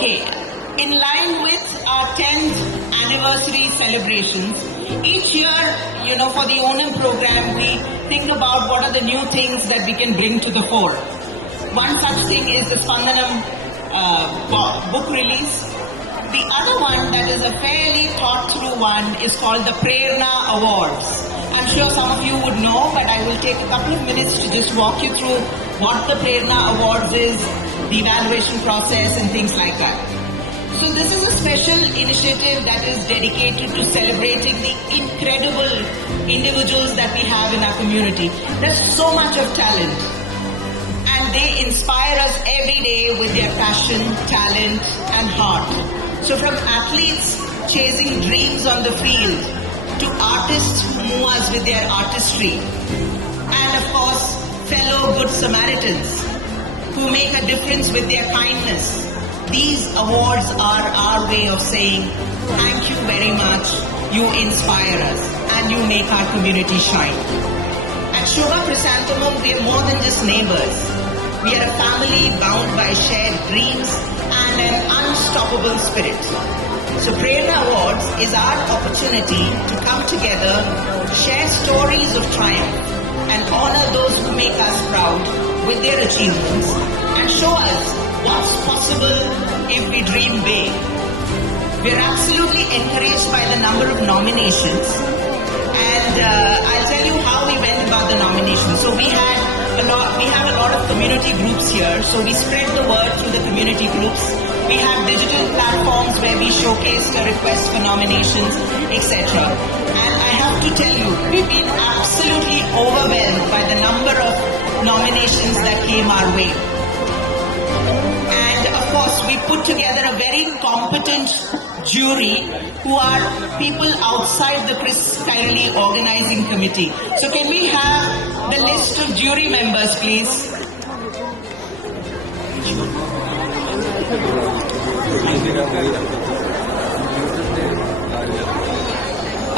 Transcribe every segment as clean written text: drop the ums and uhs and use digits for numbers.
Okay, in line with our 10th anniversary celebrations, each year, for the Onam program, we think about what are the new things that we can bring to the fore. One such thing is the Spandanam book release. The other one that is a fairly thought through one is called the Prerana Awards. I'm sure some of you would know, but I will take a couple of minutes to just walk you through what the Prerana Awards is, the evaluation process and things like that. So this is a special initiative that is dedicated to celebrating the incredible individuals that we have in our community. There's so much of talent, and they inspire us every day with their passion, talent and heart. So from athletes chasing dreams on the field to artists who move us with their artistry, and of course fellow good Samaritans who make a difference with their kindness. These awards are our way of saying thank you very much, you inspire us and you make our community shine. At Chrys Onam, we are more than just neighbors. We are a family bound by shared dreams and an unstoppable spirit. So Prerana Awards is our opportunity to come together, share stories of triumph and honor those who make us proud with their achievements and show us what's possible if we dream big. We're absolutely encouraged by the number of nominations, and I'll tell you how we went about the nominations. So we have a lot of community groups here, so we spread the word through the community groups. We have digital platforms where we showcase the requests for nominations, etc. And I have to tell you, we've been absolutely overwhelmed by the number of nominations that came our way. And of course, we put together a very competent jury who are people outside the Chrys organizing committee. So can we have the list of jury members, please?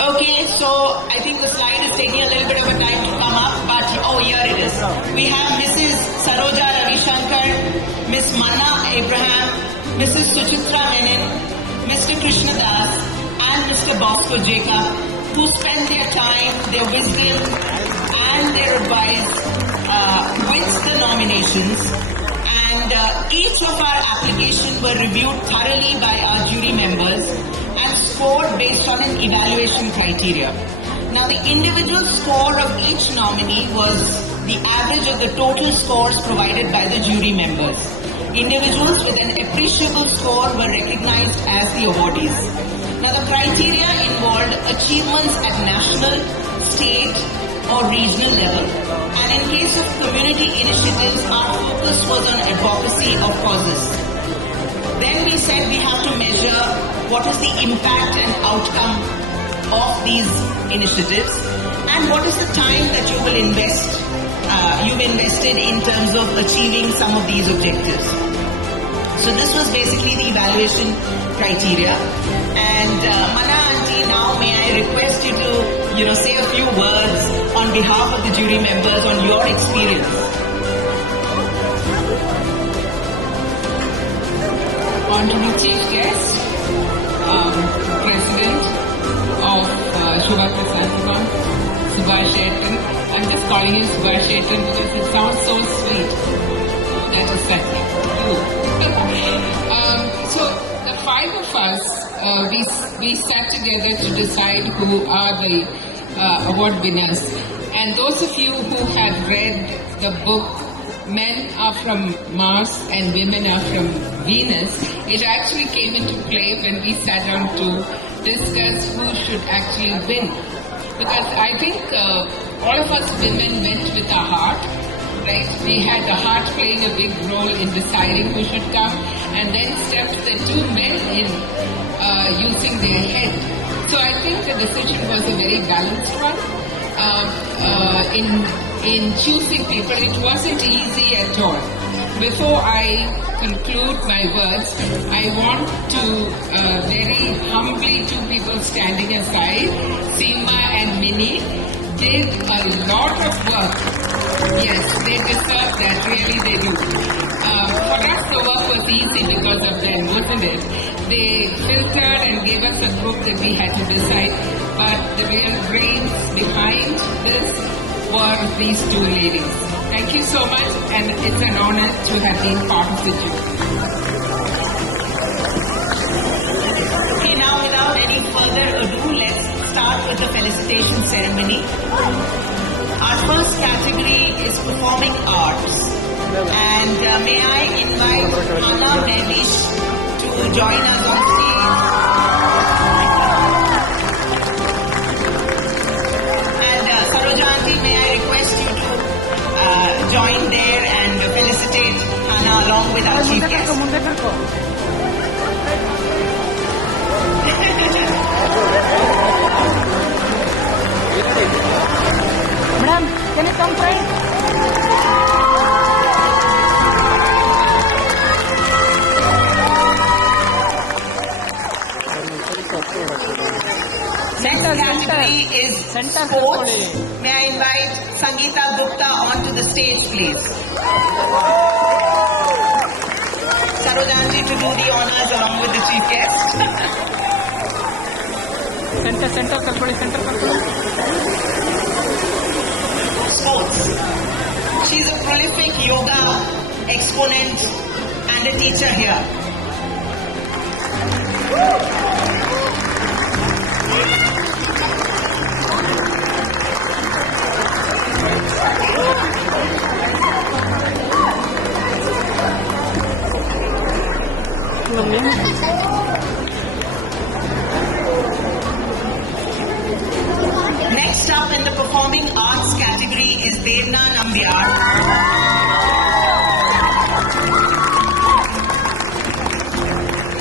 Okay, so I think the slide is taking a little bit of a time to come up, but here it is. We have Mrs. Saroja Ravishankar, Miss Manna Abraham, Mrs. Suchitra Menon, Mr. Krishna Das, and Mr. Bosco Jacob, who spent their time, their wisdom, and their advice with the nominations. And each of our applications were reviewed thoroughly by our jury members and scored based on an evaluation criteria. Now the individual score of each nominee was the average of the total scores provided by the jury members. Individuals with an appreciable score were recognized as the awardees. Now the criteria involved achievements at national, state or regional level, and in case of community initiatives, our focus was on advocacy of causes. Then we said we have to measure what is the impact and outcome of these initiatives and what is the time that you will invest, you've invested in terms of achieving some of these objectives. So this was basically the evaluation criteria. And Mana Auntie, now may I request you to, say a few words on behalf of the jury members on your experience. Honorable Chief Guest, President of Chrys Onam, Subhash Shettin. I'm just calling you Subhash Shettin because it sounds so sweet. That is Satya. So the five of us, we sat together to decide who are the award winners. And those of you who have read the book Men Are From Mars and Women Are From Venus, it actually came into play when we sat down to discuss who should actually win. Because I think all of us women went with our heart, right? We had the heart playing a big role in deciding who should come, and then stepped the two men in using their head. So I think the decision was a very balanced one. In choosing people, it wasn't easy at all. Before I conclude my words, I want to very humbly, two people standing aside, Seema and Minnie, did a lot of work. Yes, they deserve that, really they do. For us the work was easy because of them, wasn't it? They filtered and gave us a group that we had to decide, but the real brains behind this were these two ladies. Thank you so much, and it's an honor to have been part of the jury. Okay, now without any further ado, let's start with the felicitation ceremony. Our first category is performing arts. And may I invite Anna Nelish to join us on stage. And Sarojanti, may I request you to join there and felicitate Hannah along with our chief guest. Madam, can you come front? Next category is sports. May I invite Sangeeta Gupta onto the stage, please. Sarojanji to do the honors along with the chief guest. Center, Sports. She's a prolific yoga exponent and a teacher here. Next up in the performing arts category is Devna Nambiar.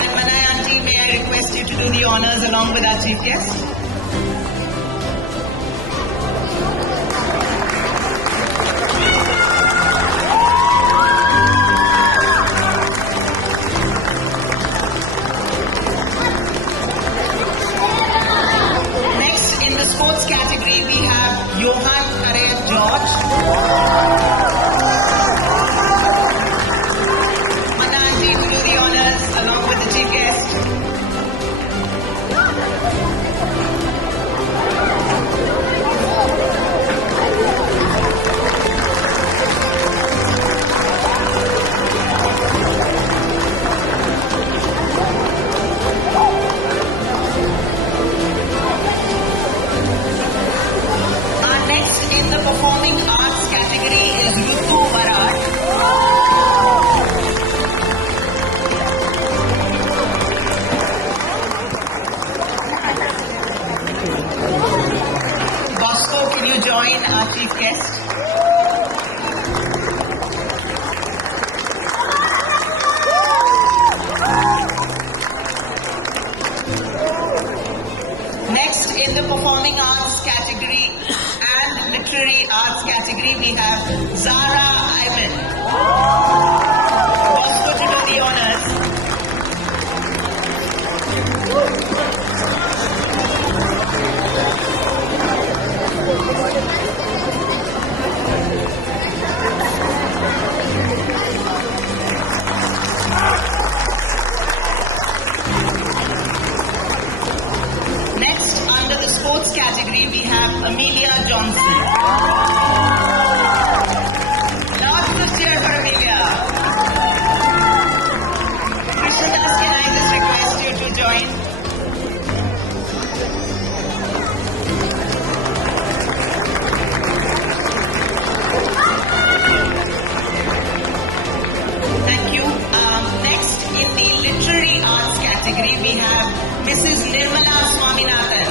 And Manay Auntie, may I request you to do the honors along with our chief guest? Next in the sports category we have Johan Karev George. Mananji to do the honors along with the chief guest. Our next in the performing arts category is Ritu Barat. Bosco, can you join our chief guest? Next in the performing arts category and literary arts category we have Zara Ivan. Bosco to do the honors. Next, under the sports category, we have Amelia Johnson. Lots of cheer for Amelia. Krishnadas, can I just request you to join? Thank you. Next, in the literary arts category, we have Mrs. Nirmala Swaminathan.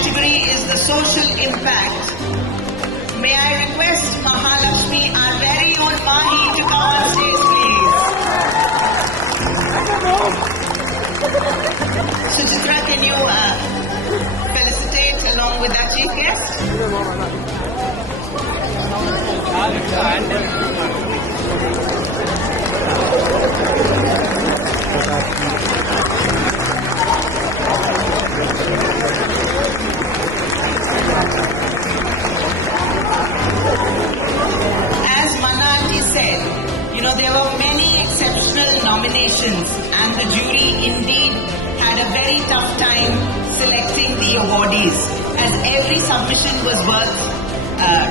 category is the social impact. May I request Mahalakshmi, our very own Mahi, to come on stage, please. Suchitra, can you felicitate along with our chief guest? As Manati said, there were many exceptional nominations and the jury indeed had a very tough time selecting the awardees as every submission was worth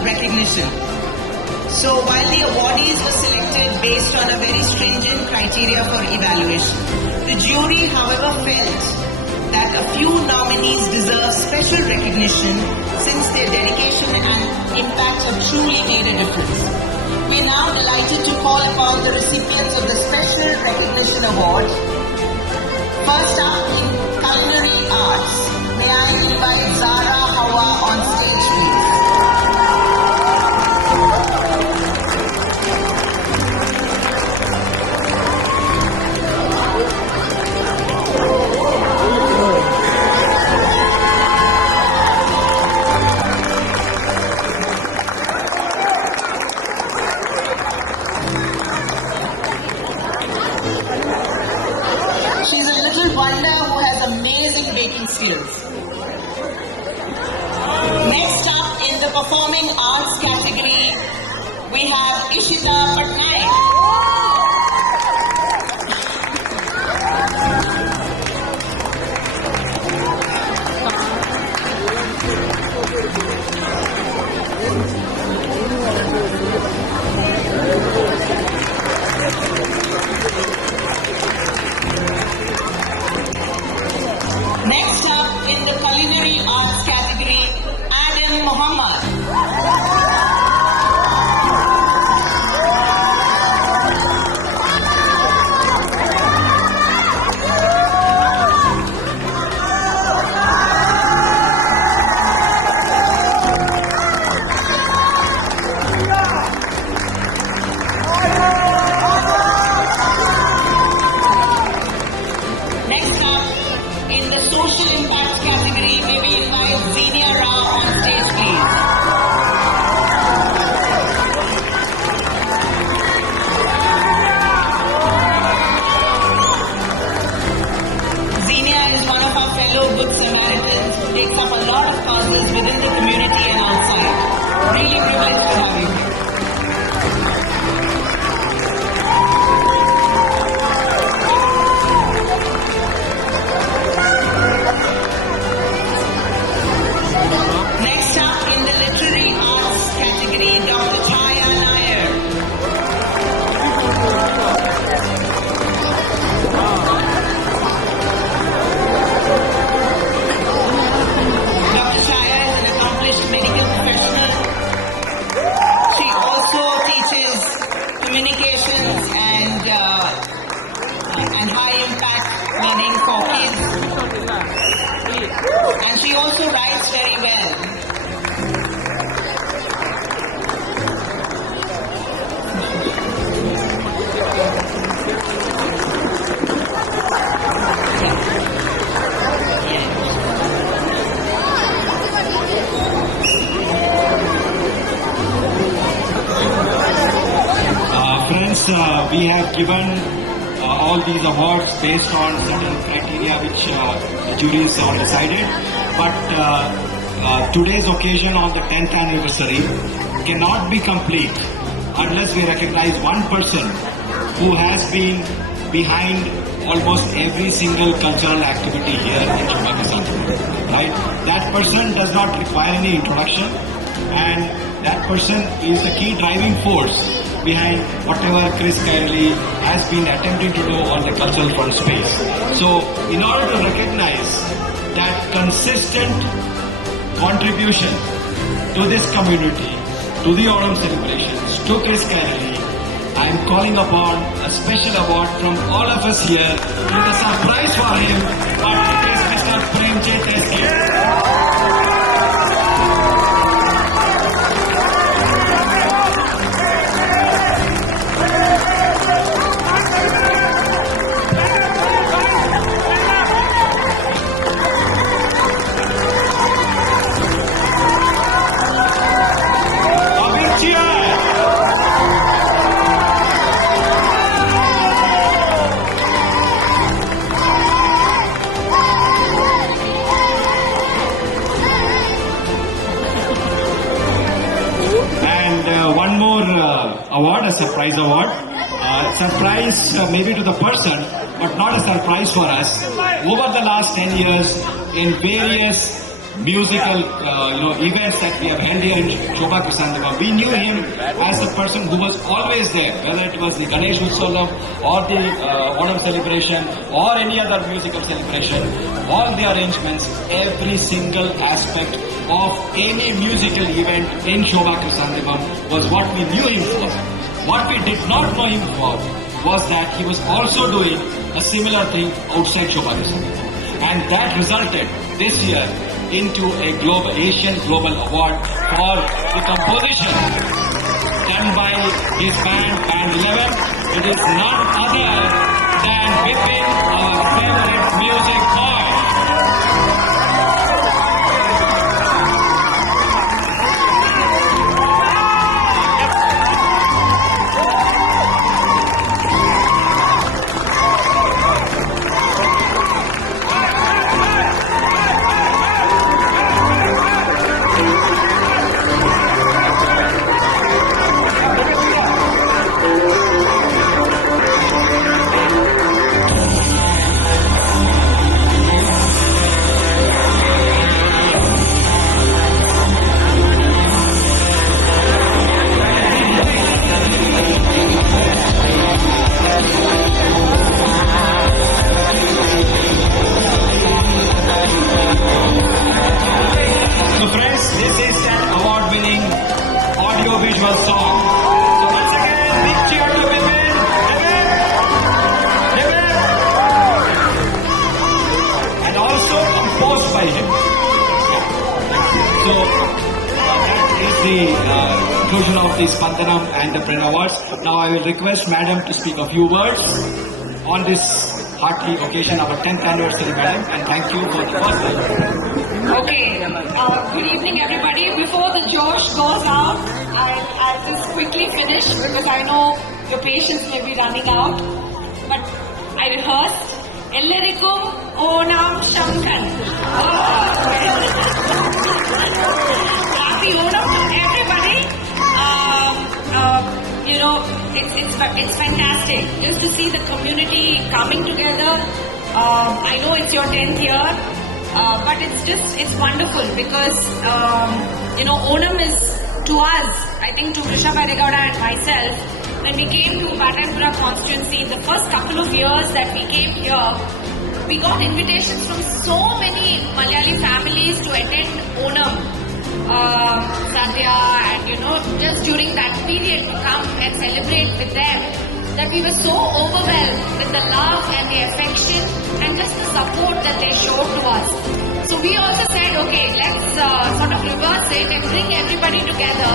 recognition. So while the awardees were selected based on a very stringent criteria for evaluation, the jury however felt that a few nominees deserve special recognition since their dedication and impact have truly made a difference. We are now delighted to call upon the recipients of the Special Recognition Award. First up in Culinary Arts, may I invite Zara Hawa on stage, please. She's a little wonder who has amazing baking skills. Next up in the Performing Arts category, we have Ishita Patnaik. Next up in the Culinary Arts category, Adam Muhammad. Next up in the Social Impact category, may we invite Zenia Rao on stage, please. Zenia is one of our fellow Good Samaritans who takes up a lot of causes within the community and outside. Really privileged to have you here. Next up in the Literary Arts category, Dr. Chaya Nair. Dr. Chaya is an accomplished medical professional. She also teaches communications and high impact learning for kids. And she also writes very well. Friends, we have given all these awards based on certain criteria which the juries have decided. But today's occasion on the 10th anniversary cannot be complete unless we recognize one person who has been behind almost every single cultural activity here in Pakistan. Right? That person does not require any introduction, and that person is the key driving force behind whatever Chrys has been attempting to do on the cultural front space. So, in order to recognize that consistent contribution to this community, to the Onam celebrations, to Chrys I am calling upon a special award from all of us here with a surprise for him, but it is Mr. Premjit S. award, a surprise award. Surprise maybe to the person, but not a surprise for us. Over the last 10 years, in various musical events that we have held here in Shobha Chrys Onam, we knew him as the person who was always there, whether it was the Ganesh Utsavam or the Onam celebration or any other musical celebration, all the arrangements, every single aspect of any musical event in Shobha Chrys Onam was what we knew him for. What we did not know him for was that he was also doing a similar thing outside Shobha Chrys Onam. And that resulted this year into a Asian Global Award for the composition done by his band 11. It is none other than Vipin, our favorite music boy. So friends, this is an award-winning audio-visual song. So once again, big cheer to Vipin. Vipin! And also composed by him. So that is the conclusion of the Spandanam and the Prerana Awards. Now I will request Madam to speak a few words on this hearty occasion, our 10th anniversary, Madam, and thank you for the first time. Okay, good evening everybody. Before the Josh goes out, I'll just quickly finish because I know your patience may be running out. But I rehearsed. Ellarikum Onam Shankan. Happy Onam to everybody. It's fantastic just to see the community coming together. I know it's your 10th year. But it's wonderful because, Onam is to us, I think to Rishabh Adegowda and myself, when we came to Patanpura constituency in the first couple of years that we came here, we got invitations from so many Malayali families to attend Onam, Sadhya, and just during that period to come and celebrate with them, that we were so overwhelmed with the love and the affection and just the support that they showed to us. So we also said, okay, let's sort of reverse it and bring everybody together.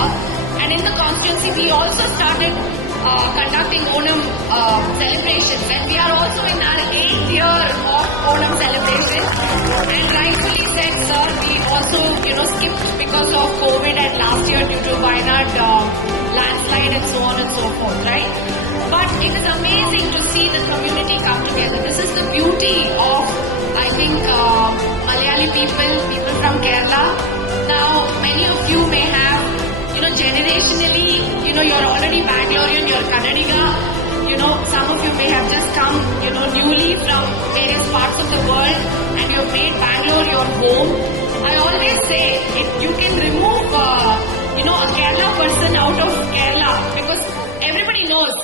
And in the constituency, we also started conducting Onam celebrations. And we are also in our 8th year of Onam celebration. And rightfully said, sir, we also, skipped because of COVID and last year due to Wayanad landslide and so on and so forth, right? But it is amazing to see the community come together. This is the beauty of, I think, Malayali people from Kerala. Now, many of you may have, generationally, you're already Bangalorean, you're Kannadiga. Some of you may have just come, newly from various parts of the world and you've made Bangalore your home. I always say, if you can remove, a Kerala person out of Kerala, because everybody knows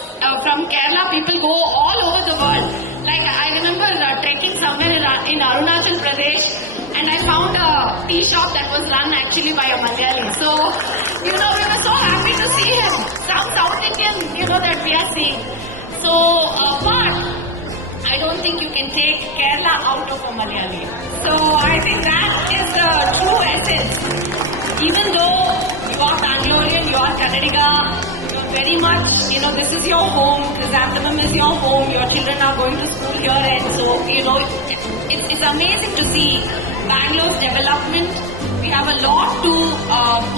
from Kerala people go all over the world. Like I remember trekking somewhere in Arunachal Pradesh and I found a tea shop that was run actually by a Malayali. So, we were so happy to see him. Some South Indian, that we are seeing. So, but I don't think you can take Kerala out of a Malayali. So, I think that is the true essence. Even though you are Bangalorean, you are Kannadiga, very much, this is your home, Chrys Onam is your home, your children are going to school here and so, it's amazing to see Bangalore's development. We have a lot to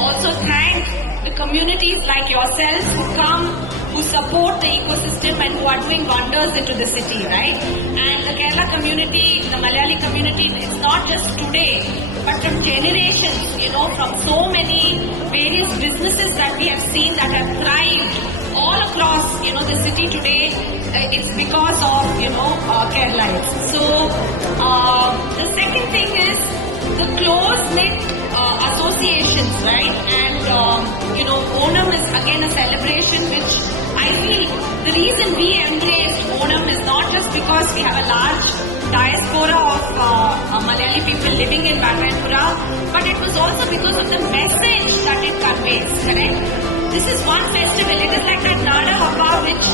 also thank the communities like yourselves who come, who support the ecosystem and who are doing wonders into the city, right? And the Kerala community, the Malayali community, it's not just today, but from generations, from so many various businesses that we have seen that have thrived all across, the city today, it's because of, Keralites. So, the second thing is the close-knit associations, right? And, Onam is again a celebration which I feel the reason we embraced Onam is not just because we have a large diaspora of Malayali people living in Bangalore, but it was also because of the message that it conveys, correct? This is one festival. It is like that Nada Haba which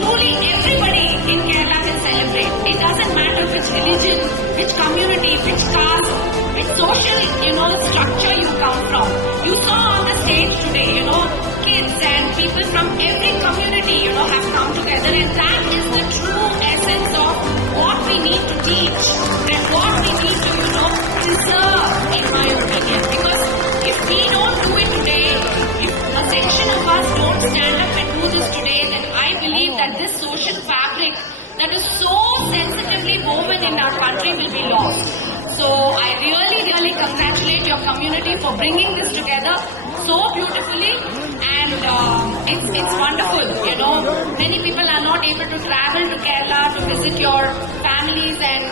truly everybody in Kerala can celebrate. It doesn't matter which religion, which community, which caste, which social, structure you come from. You saw on the stage today, kids and people from every community, have come together, and that is the true essence of what we need to teach and what we need to, preserve, in my opinion. Because if we don't do it today, if a section of us don't stand up and do this today, then I believe that this social fabric that is so sensitively woven in our country will be lost. So I really, really congratulate your community for bringing this together so beautifully, and it's wonderful. Many people are not able to travel to Kerala to visit your families and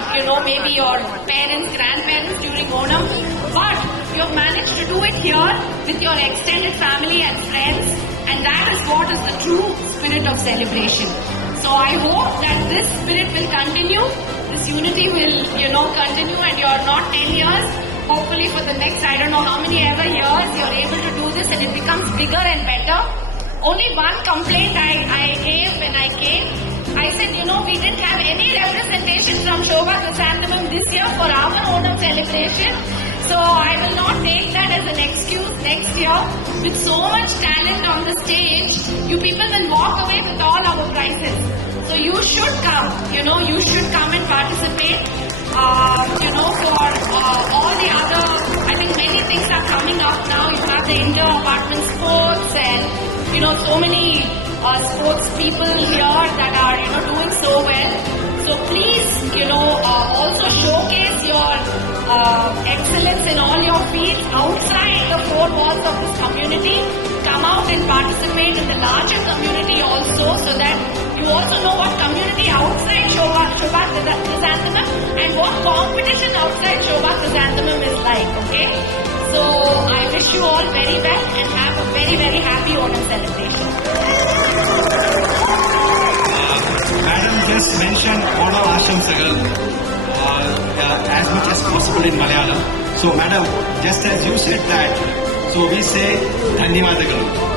maybe your parents, grandparents during Onam, but you've managed to do it here with your extended family and friends, and that is what is the true spirit of celebration. So I hope that this spirit will continue, this unity will, continue, and you're not 10 years. Hopefully for the next, I don't know how many ever years, you're able to do this and it becomes bigger and better. Only one complaint I gave when I came. I said, we didn't have any representation from Shobha Chrysanthemum this year for our Onam celebration. So I will not take that as an excuse next year. With so much talent on the stage, you people will walk away with all our prizes. So you should come, you should come and participate. For all the other, I think many things are coming up now. You have the indoor apartment sports and, so many sports people here that are, doing so well. So please, also showcase your excellence in all your fields outside the four walls of this community. Come out and participate in the larger community also, so that you also know what community outside Shobha Chrysanthemum and what competition outside Shobha Chrysanthemum is like, okay? So I wish you all very well and have a very, very happy Onam celebration. Madam just mentioned Onam Ashamsagal as much as possible in Malayalam. So Madam, just as you said that, so we say Dhanyavadagalu.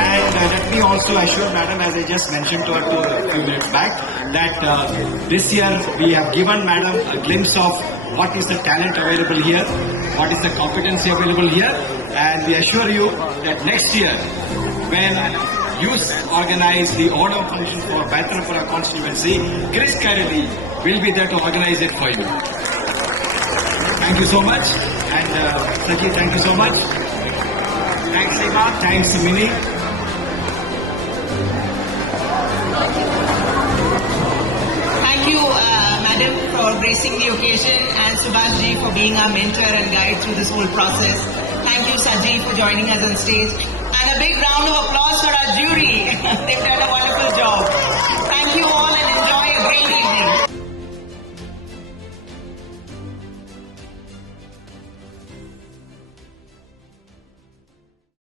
And let me also assure Madam, as I just mentioned to her a few minutes back, that this year we have given Madam a glimpse of what is the talent available here, what is the competency available here, and we assure you that next year, when you organize the Onam function for Baitarapura constituency, Chrys will be there to organize it for you. Thank you so much, and Saji, thank you so much. Thanks Eva, thanks Mini. Thank you, Madam, for gracing the occasion, and Subhashji for being our mentor and guide through this whole process. Thank you, Saji, for joining us on stage. And a big round of applause for our jury. They've done a wonderful job. Thank you all and enjoy a great evening.